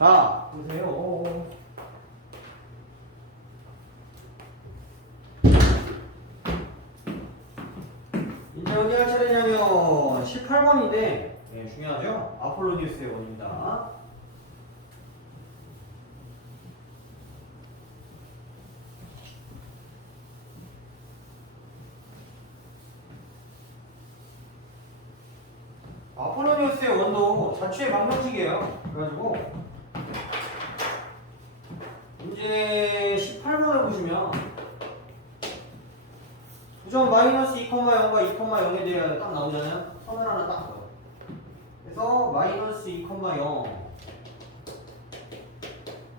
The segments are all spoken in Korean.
자, 보세요. 이제 어디 할 차례냐면 18번인데 네, 중요하죠? 아폴로니우스의 원입니다. 아폴로니우스의 원도 자취의 방정식이에요. 그래가지고 이제 18번을 보시면 우선 마이너스 2,0과 2,0에 대해 딱 나오잖아요. 선을 하나 딱 써요. 그래서 마이너스 2,0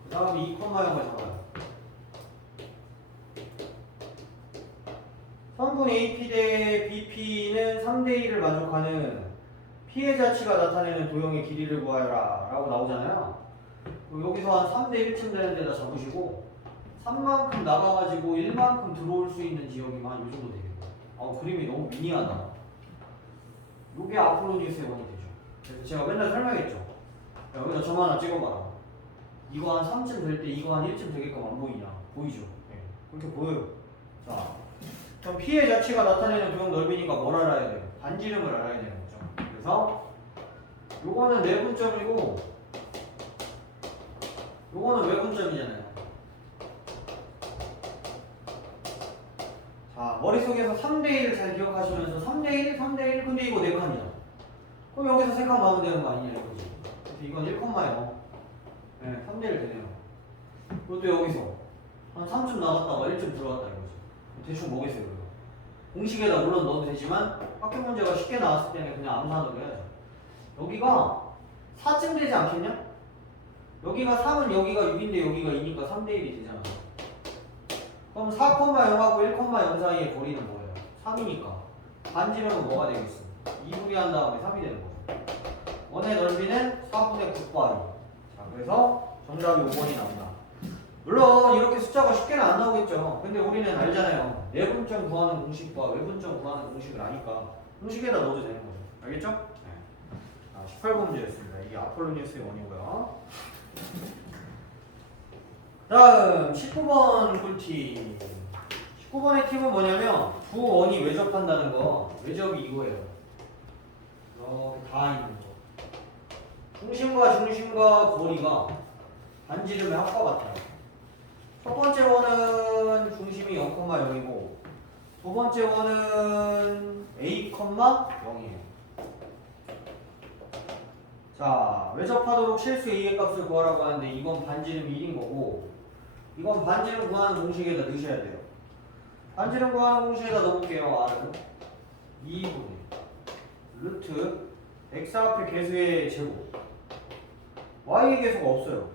그 다음에 2,0을 잡아요. 선분 AP 대 BP는 3대 1을 만족하는 피해 자치가 나타내는 도형의 길이를 구하여라 라고 나오잖아요. 여기서 한 3대 1쯤 되는 데다 잡으시고 3만큼 나가가지고 1만큼 들어올 수 있는 지역이만 이 정도 되겠다. 아 그림이 너무 미니하다. 요게 아폴로니우스의 원이 되죠. 그래서 제가 맨날 설명했죠. 야, 여기다 점 하나 찍어봐라. 이거 한 3쯤 될 때 이거 한 1쯤 되게끔 안 보이냐? 보이죠? 네. 그렇게 보여요. 자, 그럼 피해 자체가 나타내는 도형 넓이니까 뭘 알아야 돼요? 반지름을 알아야 되는 거죠. 그래서 요거는 내분점이고 요거는 외분점이잖아요. 자, 머릿속에서 3대1을 잘 기억하시면서 3대1, 3대1, 근데 이거 4칸이야. 그럼 여기서 3칸 나오면 되는 거 아니냐, 이거지. 그래서 이건 1컴마예요. 네, 3대1 되네요. 그것도 여기서 한 3쯤 나갔다가 1쯤 들어갔다 이거지. 대충 뭐겠어요, 그거. 공식에다 물론 넣어도 되지만 학교 문제가 쉽게 나왔을 때는 그냥 암산으로 해야죠. 여기가 4쯤 되지 않겠냐? 여기가 3은 여기가 6인데 여기가 2니까 3대 1이 되잖아. 그럼 4,0하고 1,0 사이의 거리는 뭐예요? 3이니까. 반지름은 뭐가 되겠어? 2분의 한 다음에 3이 되는 거죠. 원의 넓이는 4분의 9파이. 자, 그래서 정답이 5번이 나온다. 물론 이렇게 숫자가 쉽게는 안 나오겠죠. 근데 우리는 알잖아요. 내분점 구하는 공식과 외분점 구하는 공식을 아니까 공식에다 넣어도 되는 거죠. 알겠죠? 네. 아, 18번 문제였습니다. 이게 아폴로니우스의 원이고요. 다음 19번 꿀팁. 19번의 팁은 뭐냐면 두 원이 외접한다는 거. 외접이 이거예요. 이렇게 다 있는 거. 중심과 중심과 거리가 반지름의 합과 같아요. 첫 번째 원은 중심이 0,0이고 두 번째 원은 a, 0이에요 자, 외접하도록 실수 A의 값을 구하라고 하는데 이건 반지름 1인 거고 이건 반지름 구하는 공식에다 넣으셔야 돼요. 반지름 구하는 공식에다 넣어볼게요. R은 2분의 루트 x 앞에 계수의 제곱 y의 계수가 없어요.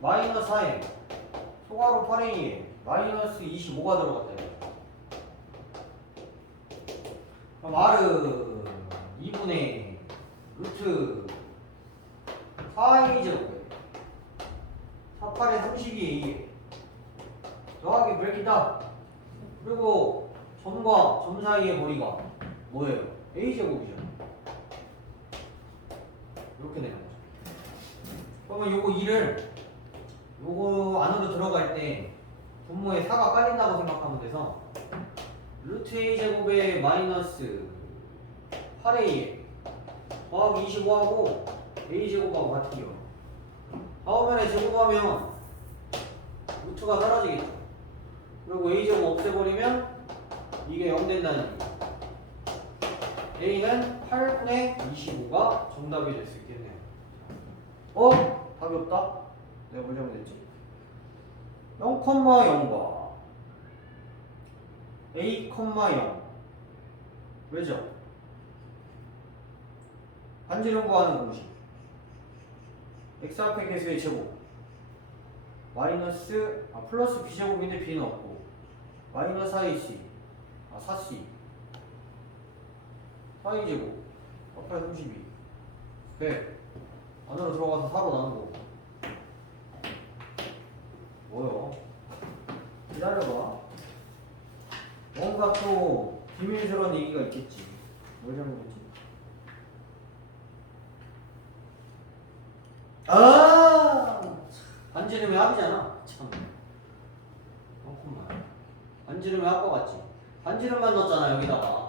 마이너스 4에 소가로 8a에 마이너스 25가 들어갔다. 그럼 R은 2분의 루트 4a 제곱에 48에 32a 더하기 브레이크다. 그리고 점과 점 사이의 거리가 뭐예요? a 제곱이죠. 이렇게 되는 거죠. 그러면 요거 2를 요거 안으로 들어갈 때 분모에 4가 깔린다고 생각하면 돼서 루트 a 제곱에 마이너스 8a 더하기 25하고 a 제곱하고 같아요. 다음에 제곱하면 루트가 사라지겠죠. 그리고 a 제곱 없애버리면 이게 0 된다는 얘기. a는 8분의 25가 정답이 될 수 있겠네요. 어? 답이 없다? 내가 뭘 잘못했지? 0,0과 a, 0 왜죠? 반지름 구하는 공식 x 앞에 계수의 제곱. 마이너스 아 플러스 b제곱인데 b는 없고 마이너스 4ac 아 4c 4a제곱. 앞에 32 100 안으로 들어가서 4로 나누고 뭐요? 기다려봐. 뭔가 또 비밀스러운 얘기가 있겠지. 뭘 잘못했지? 아 지르면 합이잖아. 참. 그렇구만. 안 지르면 합과 같지. 반지름만 넣었잖아 여기다가.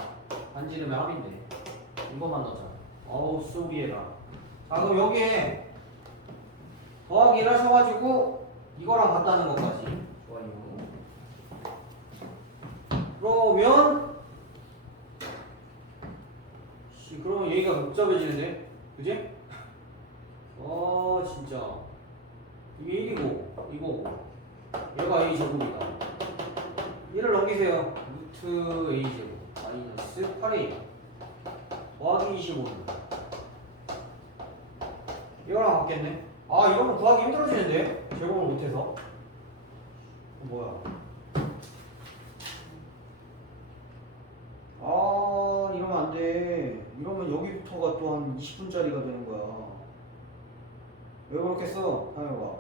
반지름의 합인데. 이거만 넣었잖아. 어우 소비에라. 자 그럼 여기에 더하기를 하셔가지고 이거랑 같다는 것까지. 좋아요. 그러면 씨 그러면 얘기가 복잡해지는데, 그지? 어 진짜 이게 1이고 이거고 얘가 a 제곱이다. 얘를 넘기세요. 루트 a 제곱 마이너스 8a 더하기 25입니다. 이거랑 같겠네. 아 이러면 구하기 힘들어지는데 제곱을 못해서 어, 뭐야? 아 이러면 안 돼. 이러면 여기부터가 또 한 20분짜리가 되는 거야. 왜 그렇게 써? 하여가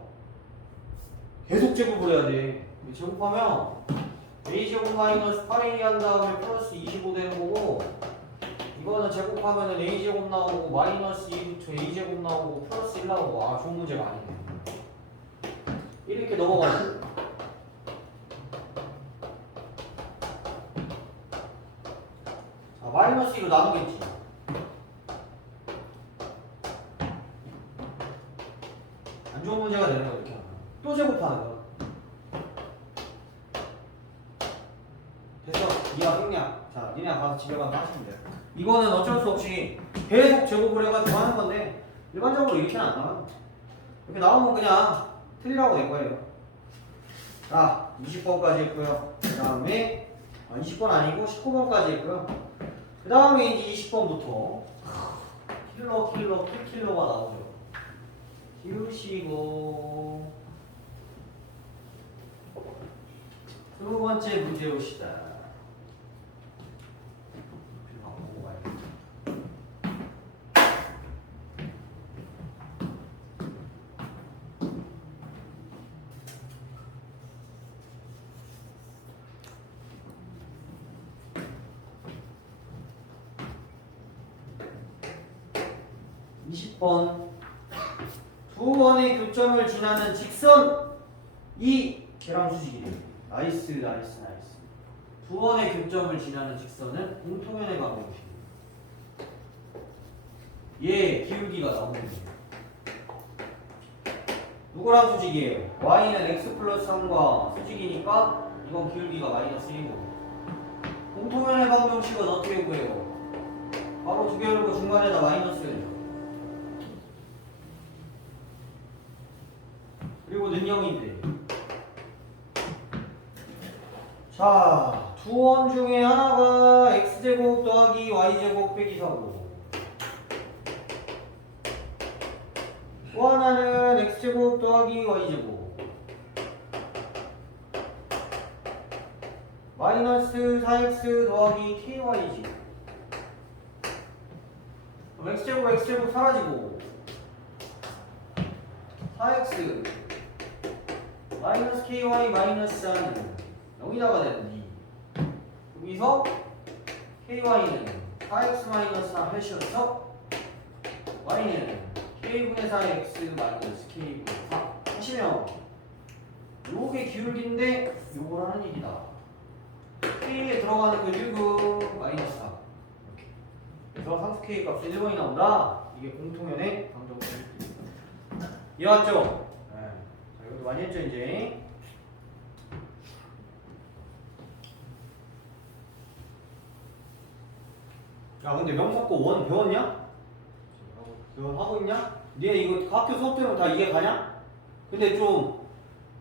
계속 제곱을 해야 돼. 제곱하면 a 제곱 마이너스 8a 한 다음에 플러스 25 되는 거고 이거는 제곱하면은 a 제곱 나오고 마이너스 2부터 a 제곱 나오고 플러스 1 나오고 아 좋은 문제가 아니네. 이렇게 넘어가지. 자 마이너스 2로 나누겠지. 문제가 되는 거야 이렇게 하면. 또 제곱하는 거야. 됐어. 니가 생략 자 니네 가서 집에 가서 하시면 돼 이거는 어쩔 수 없이 계속 제곱을 해가지고 하는 건데 일반적으로 이렇게는 안 나와요. 이렇게 나오면 그냥 틀리라고 될 거예요. 자 20번까지 했고요. 그 다음에 아, 20번 아니고 19번까지 했고요. 그 다음에 이제 20번부터 킬러 킬러 킬킬러가 나오죠 키우시고. 두 번째 문제 옵시다. 번 두 원의 교점을 지나는 직선 이 계랑 수직이래. 나이스 나이스 나이스. 두 원의 교점을 지나는 직선은 공통연의 방정식. 얘 기울기가 나오는 거예요. 누구랑 수직이에요? y는 x 플러스 3과 수직이니까 이건 기울기가 마이너스 1이고 공통연의 방정식은 어떻게 구해요? 바로 두개 열고 중간에다 마이너스 그리고 능력인데. 자, 두 원 중에 하나가 x제곱 더하기 y제곱 빼기 4고. 또 하나는 x제곱 더하기 y제곱. 마이너스 4x 더하기 ky지. 그럼 x제곱 x제곱 사라지고 4x 마이너스 ky 마이너스 4는 0이다가 되는 2 여기서 ky는 4x 마이너스 3 해셔서 y는 k분의 4x 마이너스 k분의 4 하시면 요게 기울기인데 요걸 하는 얘기다. k에 들어가는 그 류그 마이너스 4 이렇게 그래서 상수 k 값이 1번이 나온다. 이게 공통연의 방정식 이해왔죠? 많이 했죠 이제 야 근데 명석고 원 배웠냐? 너 하고 있냐? 니네 이거 학교 수업 들으면 다 이해 가냐? 근데 좀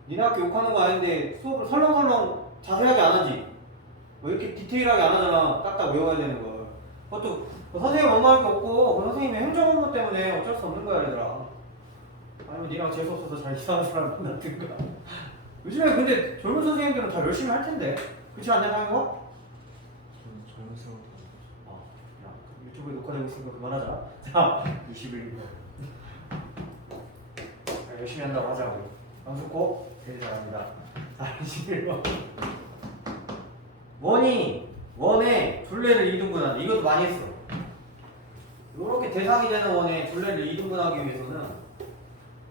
니네 학교 욕하는 거 아닌데 수업을 설렁설렁 자세하게 안 하지? 뭐 이렇게 디테일하게 안 하잖아 딱딱 외워야 되는 걸 그것도 그 선생님 엄마할 게 없고 그 선생님의 행정 업무 때문에 어쩔 수 없는 거야 얘들아 아니면 니랑 재수 없어서 잘 이상한 사람 만났든가 요즘에 근데 젊은 선생님들은 다 열심히 할 텐데 그렇지 않냐? 저는 젊은 어, 야, 유튜브에 녹화되고 있으니까 그만하자. 자, 21분. 열심히 한다고 하자고. 강수코 되게 잘합니다. 자, 21번. 원이 원에 둘레를 이등분한다. 이것도 많이 했어. 이렇게 대상이 되는 원에 둘레를 이등분하기 위해서는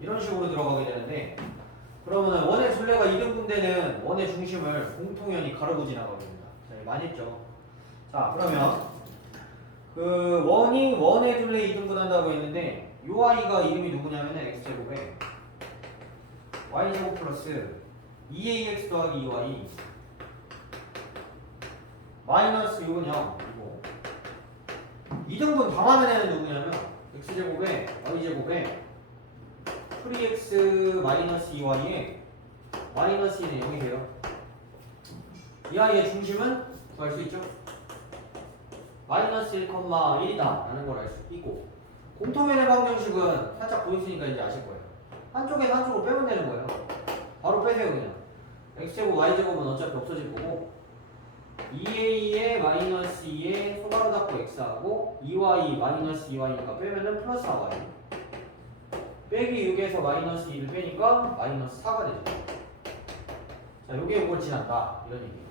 이런 식으로 들어가게 되는데 그러면 원의 둘레가 이등분되는 원의 중심을 공통연이 가르고 지나가게 됩니다. 자, 이거 많이 했죠. 자, 그러면 그 원이 원의 둘레 이등분한다고 했는데 요 i가 이름이 누구냐면 x제곱에 y제곱 플러스 2ax 더하기 2y 마이너스 요거냐 이거 이등분 당하는 애는 누구냐면 x제곱에 y제곱에 3x 마이너스 2y에 마이너스 2는 0이래요. 이 아이의 중심은 구할 수 있죠? 마이너스 1,1이다 라는 걸 알 수 있고 공통연의 방정식은 살짝 보였으니까 이제 아실 거예요. 한쪽에 한쪽으로 빼면 되는 거예요. 바로 빼세요 그냥. x제곱 y제곱은 어차피 없어질 거고 2a에 마이너스 2에 소가로 닫고 x하고 2y 마이너스 2y니까 빼면은 플러스 4y 빼기 6에서 마이너스 2를 빼니까 마이너스 4가 되죠. 자 요게 이걸 지난다. 이런 얘기예요.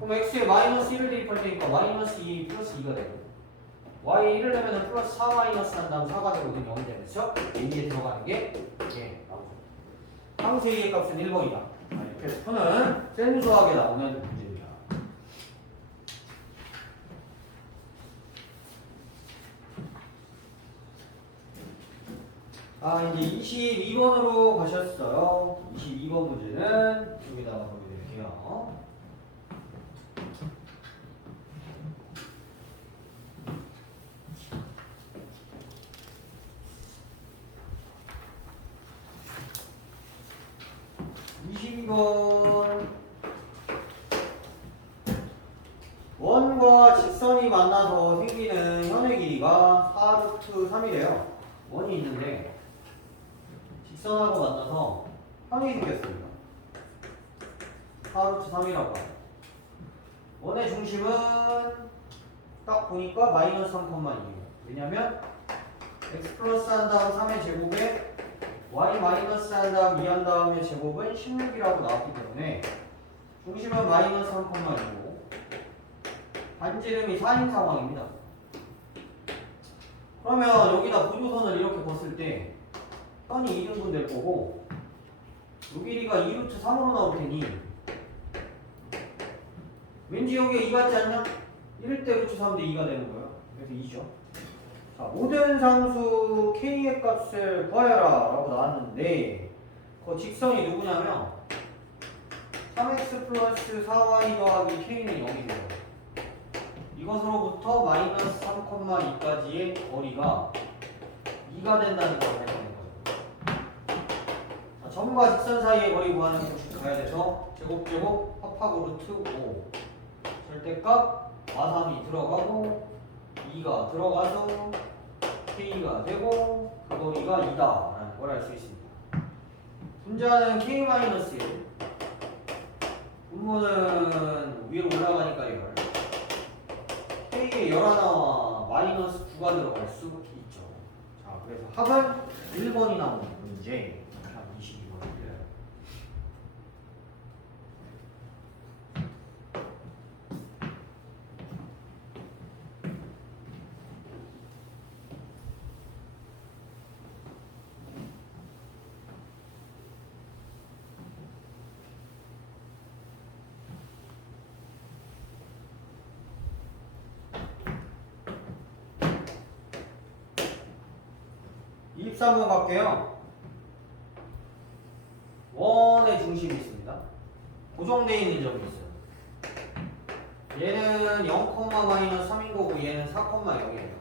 그럼 x에 마이너스 1을 대입할 테니까 마이너스 2 플러스 2가 되고 y 1을 내면은 플러스 4 마이너스 한 다음 4가 되고 이건 0이 되면서 a에 들어가는 게 이게 나오죠. 함수 a의 값은 1번이다. 이렇게 해서 푸는 센수하게 나오는 문제입니다 아 이제 22번으로 가셨어요. 22번 문제는 여기다가 보여드릴게요. 이십이 번. 원과 직선이 만나서 생기는 현의 길이가 4루트 3이래요. 원이 있는데 직선하고 만나서 현이 생겼습니다. 4루트 3이라고 봐요. 원의 중심은 딱 보니까 마이너스 3,2예요. 왜냐면 x 플러스 한 다음 3의 제곱에 y 마이너스 한 다음 2한 다음의 제곱은 16이라고 나왔기 때문에 중심은 마이너스 3,2고 반지름이 4인 상황입니다. 그러면 여기다 부조선을 이렇게 걷을 때 선이 2등분 될 거고 요 길이가 2루트 3으로 나올 테니 왠지 여기에 2 같지 않냐? 1대 루트 3대 2가 되는 거예요. 그래서 2죠. 자, 모든 상수 k의 값을 구하여라 라고 나왔는데 그 직선이 누구냐면 3x 플러스 4y 더하기 k는 0이 돼요. 이것으로부터 마이너스 3,2까지의 거리가 2가 된다는. 자, 점과 직선 사이의 거리 구하는 공식 가야 돼서 제곱 제곱 합하고 루트 5 절대값 마삼이 들어가고 2가 들어가서 k가 되고 그 거리가 2다 라는 걸 알 수 있습니다. 분자는 k-1 분모는 위로 올라가니까 이걸 k의 열 하나와 마이너스 9가 들어갈 수 있죠. 자, 그래서 합은 1번이 나오는 문제. 13번 갈게요. 원의 중심이 있습니다. 고정되어 있는 점이 있어요. 얘는 0,-3인 거고 얘는 4,0이에요.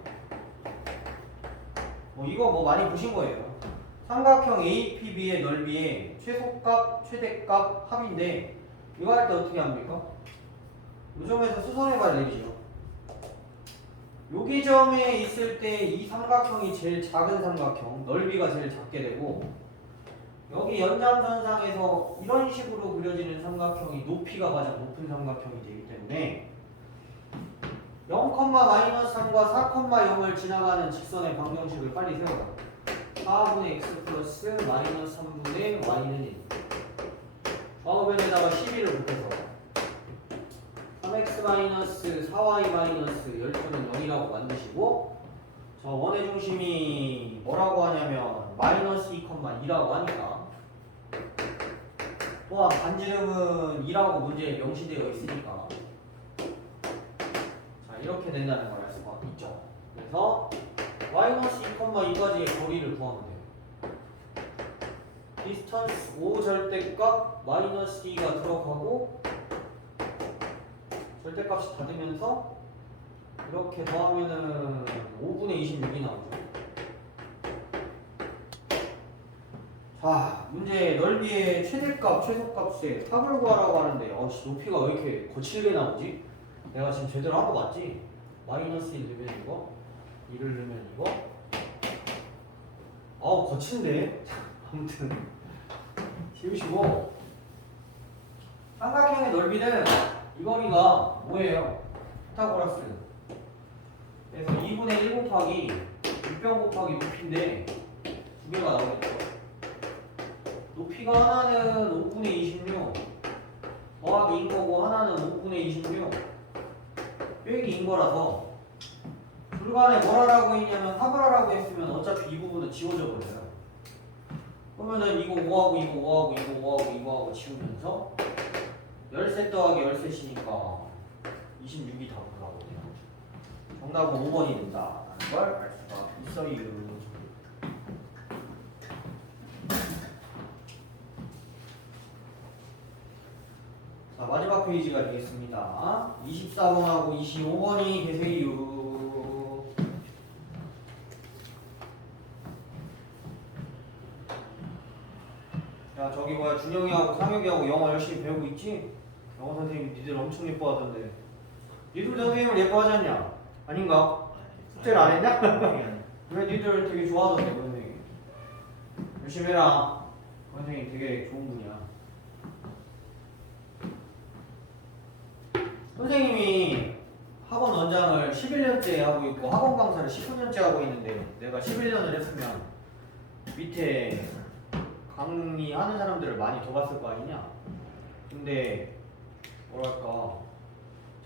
뭐 이거 뭐 많이 보신 거예요. 삼각형 APB의 넓이의 최소값, 최대값 합인데 이거 할 때 어떻게 합니까? 요즘에서 수선해봐야 되죠. 여기 점에 있을 때 이 삼각형이 제일 작은 삼각형, 넓이가 제일 작게 되고 여기 연장선상에서 이런 식으로 그려지는 삼각형이 높이가 가장 높은 삼각형이 되기 때문에 0, 마이너스 3과 4, 0을 지나가는 직선의 방정식을 빨리 세워라. 4분의 x 플러스 마이너스 3분의 y는 1. 좌우변에다가 12를 곱해서 3x 마이너스 4y 마이너스 12는 0이라고 만드시고 저 원의 중심이 뭐라고 하냐면 마이너스 2,2라고 하니까 또한 반지름은 2라고 문제에 명시되어 있으니까 자 이렇게 된다는 걸 알 수가 있죠. 그래서 마이너스 2,2까지의 거리를 구하면 돼요. 디스턴스 5 절대값 마이너스 D가 들어가고 절대값이 닫으면서 이렇게 더하면은 5분의 26이 나오죠 자, 문제 넓이의 최대값, 최소값의 합을 구하라고 하는데 어씨 높이가 왜 이렇게 거칠게 나오지? 내가 지금 제대로 한 거 맞지? 마이너스 1 넣으면 이거 1을 넣으면 이거 어우 거친데? 아무튼 지우시고 삼각형의 넓이는 이 거리가 뭐예요? 피타고라스. 그래서 2분의 1 곱하기 6병 곱하기 높이인데 두 개가 나오겠죠? 높이가 하나는 5분의 26 더하기 인 거고 하나는 5분의 26 빼기 인 거라서 불간에 뭘 하라고 했냐면 합을 하라고 했으면 어차피 이 부분은 지워져 버려요. 그러면은 이거 5하고 이거 5하고 이거 5하고 이거 하고 지우면서 13 더하기 13이니까 26이 답으로 나오거든요 정답은 5번이 된다라는 걸 알 수가 있어요 자 마지막 페이지가 되겠습니다. 24번하고 25번이 계세요. 야 저기 뭐야 준영이하고 상혁이하고 영어 열심히 배우고 있지? 영어 선생님 니들 엄청 예뻐하던데. 니들 선생님을 예뻐하지 않냐? 아닌가? 숙제를 안 했냐? 왜 니들 되게 좋아하던데 그 선생님? 열심히 해라. 그 선생님 되게 좋은 분이야. 선생님이 학원 원장을 11년째 하고 있고 학원 강사를 19년째 하고 있는데 내가 11년을 했으면 밑에 강의하는 사람들을 많이 더 봤을 거 아니냐? 근데 뭐랄까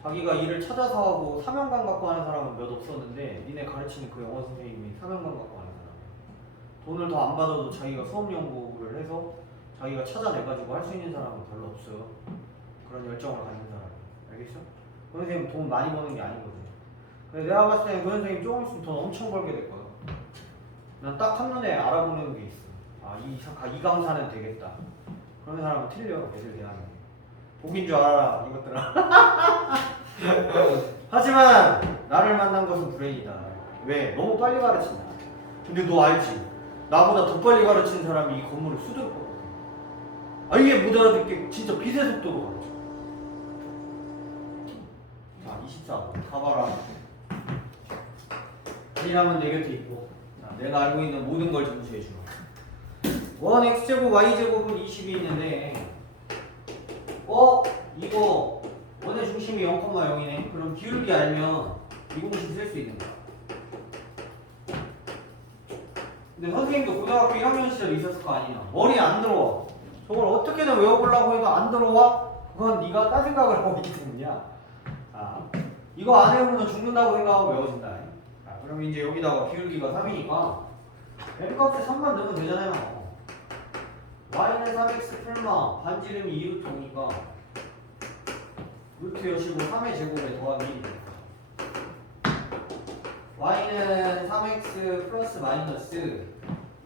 자기가 일을 찾아서 하고 사명감 갖고 하는 사람은 몇 없었는데 니네 가르치는 그 영어 선생님이 사명감 갖고 하는 사람이야 돈을 더 안 받아도 자기가 수업 연구를 해서 자기가 찾아내가지고 할 수 있는 사람은 별로 없어요 그런 열정을 가진 사람 알겠어? 그 선생님 돈 많이 버는 게 아니거든. 근데 내가 봤을 때는 그 선생님 조금 있으면 돈 엄청 벌게 될 거야. 난 딱 한눈에 알아보는 게 있어. 아, 이, 사- 이 강사는 되겠다. 그런 사람은 틀려, 애들 대하는 게. 복인 줄 알아라, 이것들아. 하지만, 나를 만난 것은 불행이다. 왜? 너무 빨리 가르친다. 근데 너 알지? 나보다 더 빨리 가르치는 사람이 이 건물을 수두룩거든. 아, 이게 못 알아듣게 진짜 빛의 속도로 가르쳐. 자, 24번. 가봐라. 이라면 내 곁에 있고, 자, 내가 알고 있는 모든 걸 점수해 주마. 1 x제곱 y제곱은 20이 있는데, 어? 이거 원의 중심이 0,0이네. 그럼 기울기 알면 이 공식 쓸 수 있는 거야. 근데 선생님도 고등학교 1학년 시절에 있었을 거 아니냐. 머리 안 들어와. 저걸 어떻게든 외워보려고 해도 안 들어와? 그건 네가 딴 생각을 하고 있기 때문이야. 자, 이거 안 해보면 죽는다고 생각하고 외워진다. 자, 그럼 이제 여기다가 기울기가 3이니까 n값에 3만 넣으면 되잖아요. y는 3x 풀마 반지름이 2루트 오니까 루트 여시고 3의 제곱에 더하기 1. y는 3x 플러스 마이너스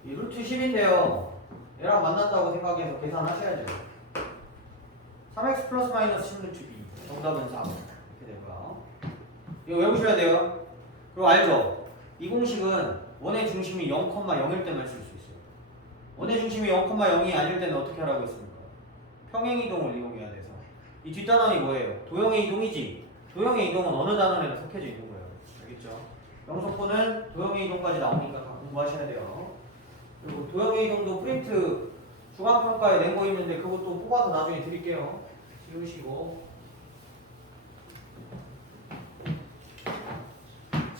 이 루트 10인데요. 얘랑 만났다고 생각해서 계산하셔야죠. 3x 플러스 마이너스 10루트 2 정답은 3 이렇게 되고요. 이거 외우셔야 돼요. 그리고 알죠? 이 공식은 원의 중심이 0,0일 때만 쓸 수 있어요. 원의 중심이 0,0이 아닐 때는 어떻게 하라고 했습니까? 평행 이동을 이용해야 돼서 이 뒷단원이 뭐예요? 도형의 이동이지. 도형의 이동은 어느 단원에도 속해져 있는 거예요. 알겠죠? 영속분은 도형의 이동까지 나오니까 다 공부하셔야 돼요. 그리고 도형의 이동도 프린트 중앙평가에 낸 거 있는데 그것도 뽑아서 나중에 드릴게요. 지우시고.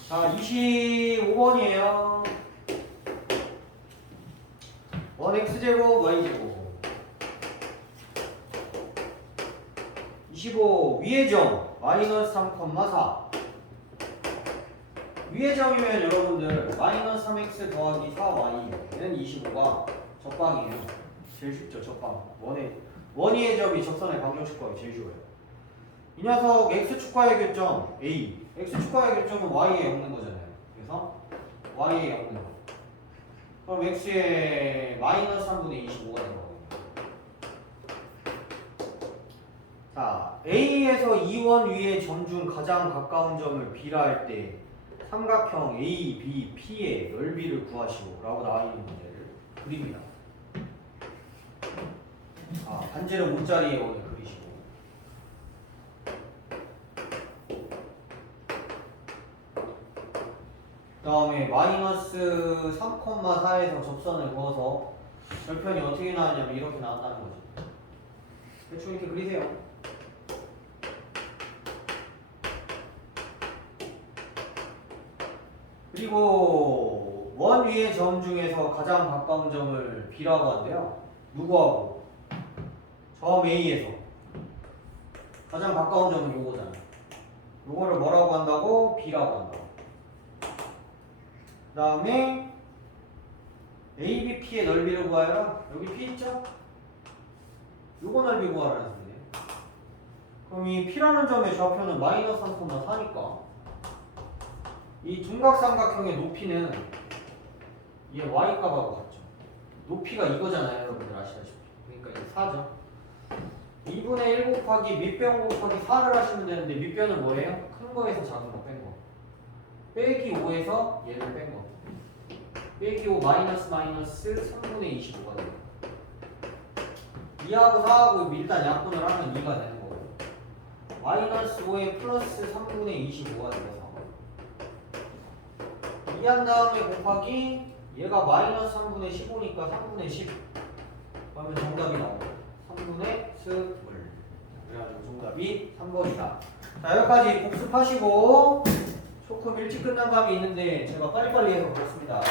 자, 25번이에요. 1x제곱 y제곱 25 위의 점 마이너스 3,4 위의 점이면 여러분들 마이너스 3x 더하기 4y는 25가 적방이에요 제일 쉽죠 적방 원의 원위의 점이 접선의 방정식과학이 제일 쉬워요. 이 녀석 x 축과의 교점 a, x 축과의 교점은 y에 엮는 거잖아요. 그래서 y에 엮는 거. 그럼 x의 마이너스 3분의 25가 되는 거거든요. 자, a에서 2원 위의 점 중 가장 가까운 점을 b라 할 때 삼각형 A, B, P의 넓이를 구하시오 라고 나와 있는 문제를 그립니다. 아, 반지를 문자리에 오늘 그리시고. 그 다음에 마이너스 3,4에서 접선을 그어서 절편이 어떻게 나왔냐면 이렇게 나왔다는 거지 대충 이렇게 그리세요 그리고 원 위의 점 중에서 가장 가까운 점을 B라고 한대요 누구하고? 점 A에서 가장 가까운 점은 요거잖아. 요거를 뭐라고 한다고? B라고 한다고. 그 다음에 ABP의 넓이를 구하여라. 여기 P 있죠? 요거 넓이 구하라는 소리네. 그럼 이 P라는 점의 좌표는 마이너스 3,4니까 이 둔각삼각형의 높이는 얘 Y값하고 같죠. 높이가 이거잖아요, 여러분들 아시다시피. 그러니까 이게 4죠. 2분의 1 곱하기 밑변 곱하기 4를 하시면 되는데 밑변은 뭐예요? 큰 거에서 작은 거 뺀 거. 빼기 5에서 얘를 뺀 거. 빼기 5 마이너스 마이너스 3분의 25가 돼요. 2하고 4하고 일단 약분을 하면 2가 되는 거고요. 마이너스 5에 플러스 3분의 25가 되어 서 2한 다음에 곱하기 얘가 마이너스 3분의 15니까 3분의 10 그러면 정답이 나오고 3분의 10물. 그래가지고 정답이 3번이다. 자 여기까지 복습하시고 조금 일찍 끝난 감이 있는데 제가 빨리빨리 해서 그렇습니다.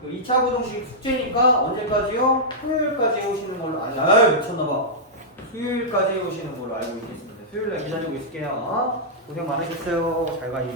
그 2차 고정식 숙제니까 언제까지요? 토요일까지 해오시는 걸로 아니 아유 미쳤나봐. 수요일까지 해오시는 걸로 알고 있겠습니다. 수요일날 기다리고 있을게요. 고생 많으셨어요. 잘 가요